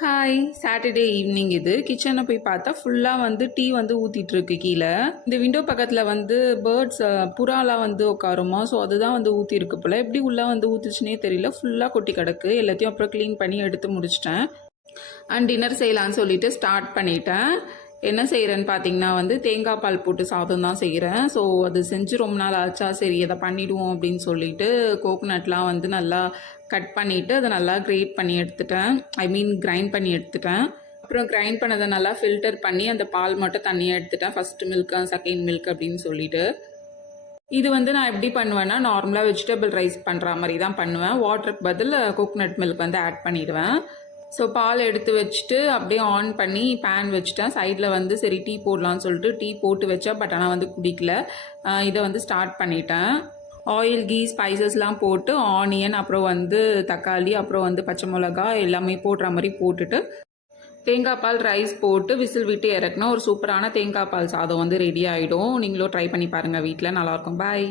Hi, Saturday evening இது. கிச்சனை போய் பார்த்தா ஃபுல்லாக வந்து டீ வந்து ஊற்றிட்டு இருக்கு கீழே. இந்த விண்டோ பக்கத்தில் வந்து பேர்ட்ஸ் புறாலாம் வந்து உட்காருமா, ஸோ அதுதான் வந்து ஊற்றிருக்கு போல். எப்படி உள்ளே வந்து ஊற்றுச்சுனே தெரியல, ஃபுல்லாக கொட்டி கிடக்கு. எல்லாத்தையும் அப்புறம் க்ளீன் பண்ணி எடுத்து முடிச்சிட்டேன். அண்ட் டின்னர் செய்யலான்னு சொல்லிட்டு ஸ்டார்ட் பண்ணிட்டேன். என்ன செய்கிறேன்னு பார்த்தீங்கன்னா வந்து தேங்காய் பால் போட்டு சாதம் தான் செய்கிறேன். ஸோ அது செஞ்சு ரொம்ப நாள் ஆச்சா, சரி அதை பண்ணிவிடுவோம் அப்படின்னு சொல்லிட்டு கோகோனட்லாம் வந்து நல்லா கட் பண்ணிவிட்டு அதை நல்லா கிரேட் பண்ணி எடுத்துட்டேன். கிரைண்ட் பண்ணி எடுத்துட்டேன். அப்புறம் கிரைண்ட் பண்ணதை நல்லா ஃபில்டர் பண்ணி அந்த பால் மட்டும் தண்ணியாக எடுத்துட்டேன். ஃபஸ்ட்டு மில்க் செகண்ட் மில்க் அப்படின்னு சொல்லிட்டு. இது வந்து நான் எப்படி பண்ணுவேன்னா, நார்மலாக வெஜிடபிள் ரைஸ் பண்ணுற மாதிரி தான் பண்ணுவேன். வாட்டருக்கு பதில் கோகோனட் மில்க் வந்து ஆட் பண்ணிவிடுவேன். ஸோ பால் எடுத்து வச்சுட்டு அப்படியே ஆன் பண்ணி பேன் வச்சுட்டேன். சைடில் வந்து சரி டீ போடலான்னு சொல்லிட்டு டீ போட்டு வச்சேன். பட் ஆனால் வந்து குடிக்கல. இதை வந்து ஸ்டார்ட் பண்ணிட்டேன். ஆயில் கீ ஸ்பைசஸ்லாம் போட்டு ஆனியன் அப்புறம் வந்து தக்காளி அப்புறம் வந்து பச்சை மிளகா எல்லாமே போடுற மாதிரி போட்டுட்டு தேங்காய் பால் ரைஸ் போட்டு விசில் விட்டு இறக்குனா ஒரு சூப்பரான தேங்காய் பால் சாதம் வந்து ரெடி ஆகிடும். நீங்களும் ட்ரை பண்ணி பாருங்கள் வீட்டில், நல்லாயிருக்கும். பாய்.